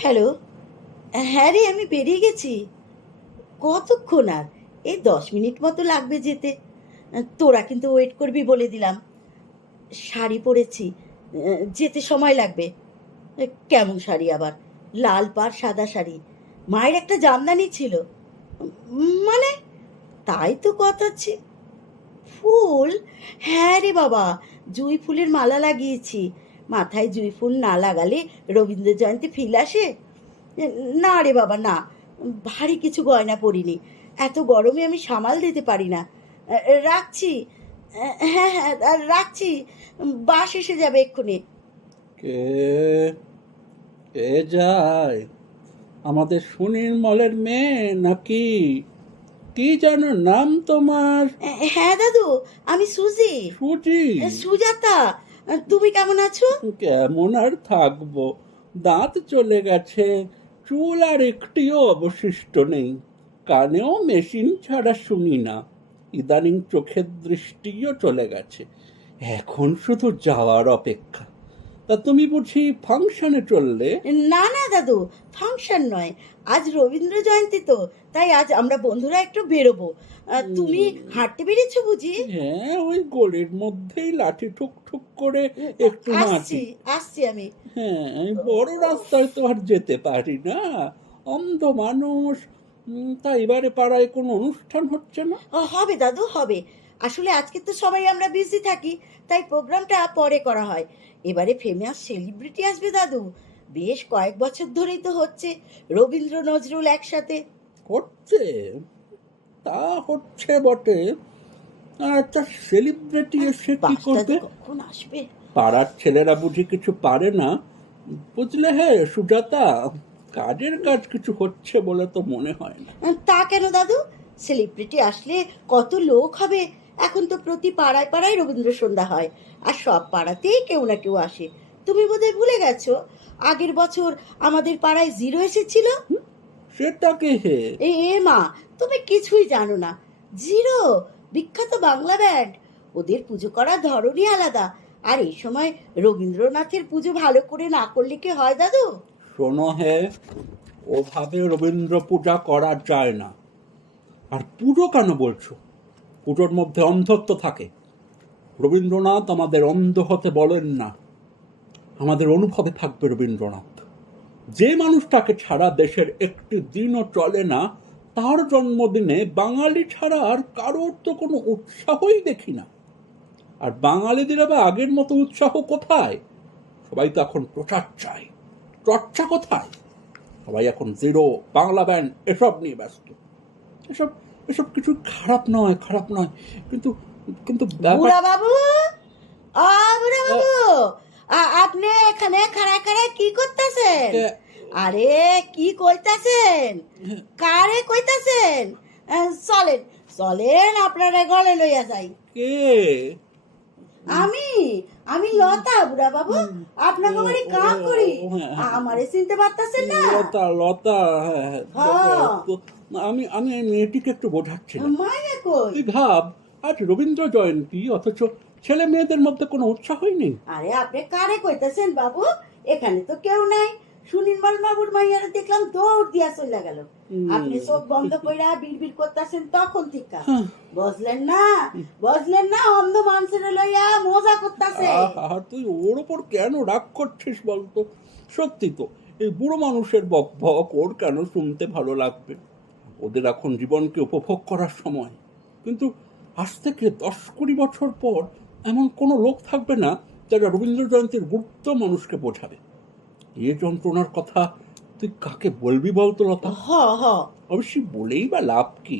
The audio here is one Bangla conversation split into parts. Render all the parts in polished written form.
হ্যালো। হ্যাঁ রে, আমি বেরিয়ে গেছি। কতক্ষণ আর? এই 10 মিনিট মতো লাগবে যেতে। তোরা কিন্তু ওয়েট করবি বলে দিলাম। শাড়ি পরেছি, যেতে সময় লাগবে। কেমন শাড়ি আবার? লাল পাড় সাদা শাড়ি। মায়ের একটা জামদানি ছিল। মানে? তাই তো কথা ফুল? হ্যাঁ রে বাবা, জুঁই ফুলের মালা লাগিয়েছি। মাথায় জুঁই ফুল না লাগালে রবীন্দ্র জয়ন্তী ফিল আসে? না রে বাবা, না। ভারী কিছু গয়না পরিনি। এত গরমে আমি সামাল দিতে পারি না। রাখছি। হ্যাঁ হ্যাঁ, রাখছি। বাস এসে যাবে এক্ষুনি। কে কে যায়? আমাদের সুনির্মলের মেয়ে নাকি? কি যেন নাম তোমার? হ্যাঁ দাদু, আমি সুজি। সুজি? সুজাতা। তুমি কেমন আছো? কেমন আর থাকবো, দাঁত চলে গেছে, চুল আর একটিও অবশিষ্ট নেই, কানেও মেশিন ছাড়া শুনি না, ইদানিং চোখের দৃষ্টিও চলে গেছে, এখন শুধু যাওয়ার অপেক্ষা। তা তুমি বুঝি ফাংশনে চললে? না না দাদু, ফাংশন নয়। আজ রবীন্দ্র জয়ন্তী তো, তাই আজ আমরা বন্ধুরা একটু বেরোবো। তুমি হাঁটতে বেরিয়েছো বুঝি? হ্যাঁ, ওই গলির মধ্যেই লাঠি ঠুক ঠুক করে একটু আসছি হাঁটি। আসছি আমি। হ্যাঁ, আমি বড় রাস্তায় তো আর যেতে পারি না, অন্ধ মানুষ। তা এবারে পাড়ায় কোনো অনুষ্ঠান হচ্ছে না? হবে দাদু, হবে। আসলে আজকে তো সবাই আমরা বিজি থাকি, তাই প্রোগ্রামটা পরে করা হয়। এবারে ফেমাস সেলিব্রিটি আসবে দাদু। বেশ কয়েক বছর ধরেই তো হচ্ছে, রবীন্দ্র নজরুল একসাথে। হচ্ছে? তা হচ্ছে বটে। আচ্ছা, সেলিব্রিটি এসে কি বাস দাদু করবে? কখন আসবে? পাড়ার ছেলেরা বুঝি কিছু পারে না? বুঝলে হে সুজাতা, কাজের কাজ কিছু হচ্ছে বলে তো মনে হয় না। তা কেন দাদু? সেলিব্রিটি আসলে কত লোক হবে। এখন তো প্রতি পাড়ায় পাড়ায় রবীন্দ্র সন্ধ্যা হয়, আর সব পাড়াতেই কেউ না কেউ আসে। তুমি বোধহয় ভুলে গেছো, আগের বছর আমাদের পাড়ায় জিরো এসেছিল। সেটা কে হে? এ মা, তুমি কিছুই জানো না। জিরো বিখ্যাত বাংলা ব্যান্ড। ওদের পুজো করার ধরনই আলাদা। আর এই সময় রবীন্দ্রনাথের পুজো ভালো করে না করলে কি হয় দাদু? শোনো হে, ওভাবে রবীন্দ্র পূজা করা যায় না। আর পুজো কেন বলছো? পুজোর মধ্যে অন্ধত্ব থাকে। রবীন্দ্রনাথ আমাদের অন্ধ হতে বলেন না, আমাদের অনুভবে থাকবে রবীন্দ্রনাথ। যে মানুষটাকে ছাড়া দেশের একটি দিনও চলে না, তার জন্মদিনে বাঙালি ছাড়া আর কারোর তো কোনো উৎসাহই দেখি না। আর বাঙালিদের আবার আগের মতো উৎসাহ কোথায়? সবাই তো এখন প্রচার চায়, চর্চা কোথায়? সবাই এখন জিরো, বাংলা ব্যান্ড এসব নিয়ে ব্যস্ত। এসব এসব কিছু খারাপ নয়, খারাপ নয়, কিন্তু কিন্তু বুড়া বাবু, বুড়া বাবু, আপনি এখানে খাড়ায় খাড়ায় কি করতেছেন? আরে, কি কইতাছেন? কারে কইতাছেন? চলেন চলেন, আপনারা গলে লইয়া যাই। কে? আমি আমি লতা বুড়া বাবু, আপনাকে বাড়ি কাম করি। আমারে চিনতে পারতাছেন না? লতা, লতা, হ্যাঁ হ্যাঁ। তো আমি আমি এই মেয়েটিকে একটু বোঝাচ্ছিলাম। মাইয়া কই? তুই ভাব, আজ রবীন্দ্র জয়ন্তী, অথচ ছেলে মেয়েদের মধ্যে কোনো উৎসাহই নেই। আরে, আপনি কারে কইতাছেন বাবু? এখানে তো কেউ নাই। সুনির্মল বাবুর মাইয়ারে দেখলাম দৌড় দিয়া চলে গেল। আপনি চোখ বন্ধ কইরা বিড়বিড় করতেছেন তখন থেকে। বুঝলেন না? বুঝলেন না? অন্ধ মানুষের লইয়া মজা করতেছে। আর তুই ওর ওপর কেন রাগ করছিস বলতো? সত্যি তো, এই বুড়ো মানুষের বক বক ওর কেন শুনতে ভালো লাগবে? ওদের এখন জীবনকে উপভোগ করার সময়। কিন্তু আজ থেকে 10-20 বছর পর এমন কোনো লোক থাকবে না যারা রবীন্দ্র জয়ন্তীর গুরুত্ব মানুষকে বোঝাবে। এ যন্ত্রণার কথা তুই কাকে বলবি বলতো লতা? হ হ, অবশ্যই বলেই বা লাভ কি?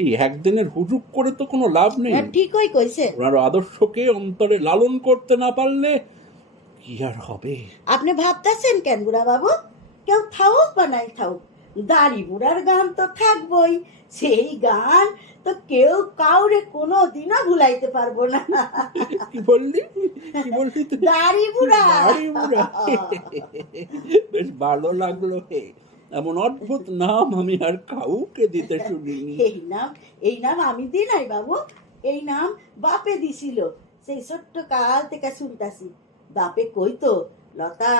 এই একদিনের হুজুক করে তো কোনো লাভ নেই। ঠিকই কইছে। ওনার আদর্শকে অন্তরে লালন করতে না পারলে কি আর হবে? আপনি ভাবতেছেন কেন বুড়া বাবু? কেউ থাউক বা নাই থাউক, দাড়ি বুড়ার গান তো থাকবই। সেই গান তো কেউ কাউরে কোনো দিনও ভুলাইতে পারবো না। কি বললি? কি বললি তুই? দাড়ি বুড়া। দাড়ি বুড়া? বেশ ভালো লাগলো হে, এমন অদ্ভুত নাম আমি আর কাউকে দিতে শুনিনি। এই নাম আমি দিই নাই বাবু। এই নাম বাপে দিছিল। সেই ছোট্ট কাল থেকে শুনতাছি। বাপে কইতো, লতা,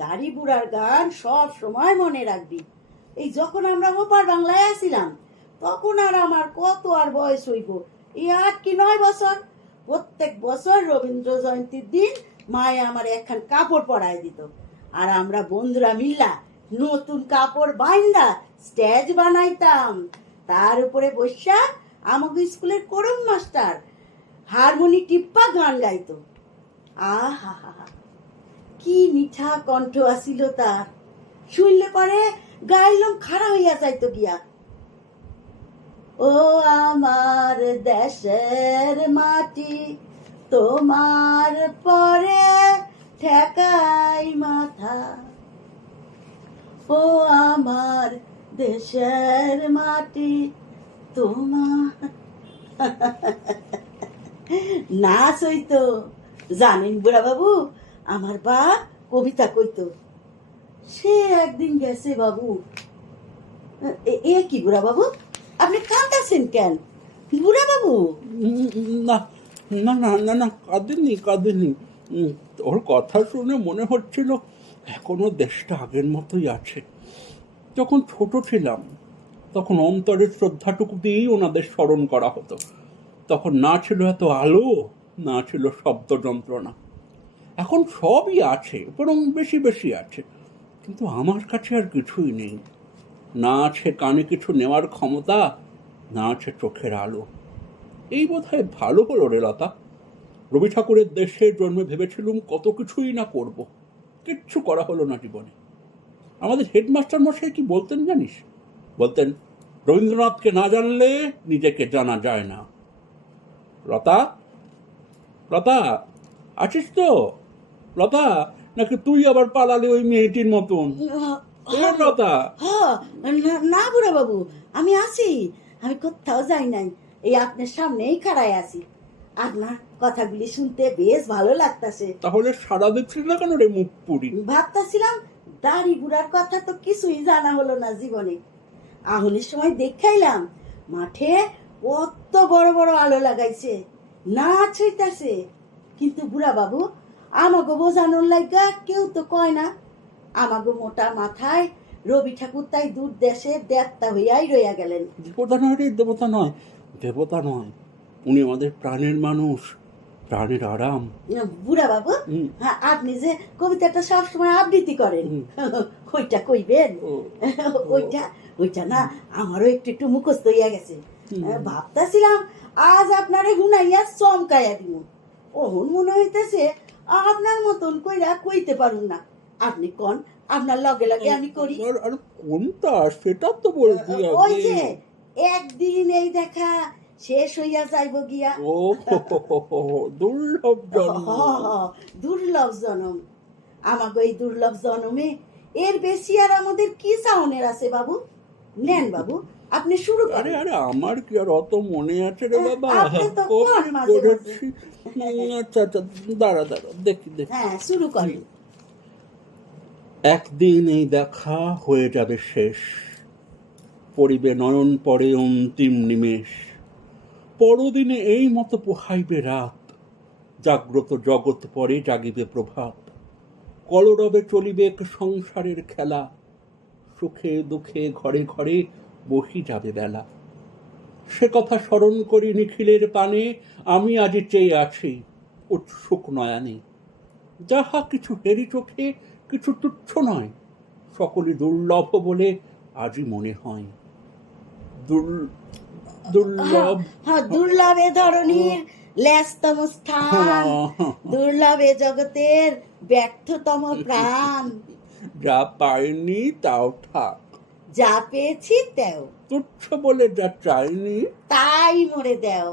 দাড়ি বুড়ার গান সব সময় মনে রাখবি। এই যখন আমরা ওপার বাংলায় আসিলাম তখন আর আমার কত আর বয়স হইব, এই 8 কি 9 বছর। প্রত্যেক বছর রবীন্দ্র জয়ন্তীর দিন মায়ে আমার একখান কাপড় পরায় দিত, আর আমরা বন্ধুরা মিল্লা নতুন কাপড় বাইন্দা স্টেজ বানাইতাম। তার উপরে বসা আমাকে স্কুলের করম মাস্টার হারমোনি টিপ্পা গান গাইতো। আহা হা হা, কি মিঠা কণ্ঠ আসিল তার, শুনলে পরে গাইলম খাড়া হইয়া যাইতো গিয়া। ও আমার দেশের মাটি, তোমার পরে ঠেকাই মাথা। ও আমার দেশের মাটি, তোমার নাচ হইতো। জানেন বুড়া বাবু, আমার বাপ কবিতা কইতো। সে একদিন গেছে বাবু। এ কি বুড়া বাবু, আপনি কাঁদতেছেন কেন বুড়া বাবু? না না না না না, কাঁদিনি। ওর কথা শুনে মনে হচ্ছিল এখনো দেশটা আগের মতোই আছে। যখন ছোট ছিলাম তখন অন্তরের শ্রদ্ধাটুকু দিয়েই ওনাদের স্মরণ করা হতো। তখন না ছিল এত আলো, না ছিল শব্দ যন্ত্রণা। এখন সবই আছে, বরং বেশি বেশি আছে, কিন্তু আমার কাছে আর কিছুই নেই। না আছে কানে কিছু নেওয়ার ক্ষমতা, না আছে চোখের আলো। এই বোধহয় ভালো হলো রে লতা। রবি ঠাকুরের দেশে জন্মে ভেবেছিলুম কত কিছুই না করব, কিচ্ছু করা হলো না জীবনে। আমাদের হেডমাস্টার মশাই কি বলতেন জানিস? বলতেন, রবীন্দ্রনাথকে না জানলে নিজেকে জানা যায় না। লতা, লতা আছিস তো? লতা, নাকি তুই আবার পালালে ওই মেয়েটির মতন? লতা, না বুড়া বাবু, আমি আছি, আমি কোথাও যাই নাই, এই আপনার সামনেই খাড়ায় আছি। আপনার কথাগুলি শুনতে বেশ ভালো লাগতাছে। তাহলে সারা দিচ্ছিস না কেন রে মুখ পুরি? ভাবতাছিলাম দাড়ি বুড়ার কথা তো কিছুই জানা হলো না জীবনে। আহনের সময় দেখাইলাম মাঠে কত বড় বড় আলো লাগাইছে, নাচ হইতাছে, কিন্তু বুড়া বাবু আমাকে বোঝানোর লাগা কেউ তো কয় না। আমাকে মোটা মাথায় রবি ঠাকুর তাই দূর দেশে দেবতা হইয়াই রইয়া গেলেন। দেবতা নয় রে, দেবতা নয়, দেবতা নয়, উনি আমাদের প্রাণের মানুষ, প্রাণের আরাম। বুড়া বাবু, হ্যাঁ, আপনি যে কবিতাটা সবসময় আবৃত্তি করেন, ওইটা কইবেন? ওইটা না আমারও একটু একটু মুখস্থ হইয়া গেছে। ভাবতাছিলাম আজ আপনারে হুনাইয়া চমকাইয়া দিব। ওহন মনে হইতেছে আপনার মতন কইরা কইতে পারুন না। আপনি কোন, আপনার লগে লগে আমি করি। আর কোনটা সেটা তো বলবি। ওই যে একদিন এই দেখা শেষ হইয়া যাইব গিয়া। ও দুর্লভ জন্ম। দুর্লভ জনম। আমাকে এই দুর্লভ জনমে এর বেশি আর আমাদের কি চাওনের আছে বাবু? নেন বাবু, আপনি শুরু করেন। আরে আমার কি আর অত মনে আছে রে বাবা? আপনি তো কোন মাঝে মাঝে। আচ্ছা দাঁড়া দেখি। হ্যাঁ, শুরু করেন। একদিন এই দেখা হয়ে যাবে শেষ, পড়িবে নয়ন পরে অন্তিম নিমেষ। পরদিনে এই মতো পোহাইবে রাত, জাগ্রত জগৎ পরে জাগিবে প্রভাত। কলরবে চলিবে এক সংসারের খেলা, সুখে দুঃখে ঘরে ঘরে বহি যাবে বেলা। সে কথা স্মরণ করি নিখিলের পানে, আমি আজি চেয়ে আছি উৎসুক নয়নে। যাহা কিছু হেরি চোখে কিছু তুচ্ছ নয়, সকলই দুর্লভ বলে আজই মনে হয়। দুর্লভ, দুর্লভ এ ধরনীর লেস্তম স্থান, দুর্লভ এ জগতের ব্যর্থতম প্রাণ। যা পাইনি তাও থাক, যা পেয়েছি তেও তুচ্ছ বলে যা চাইনি তাই মরে দেও।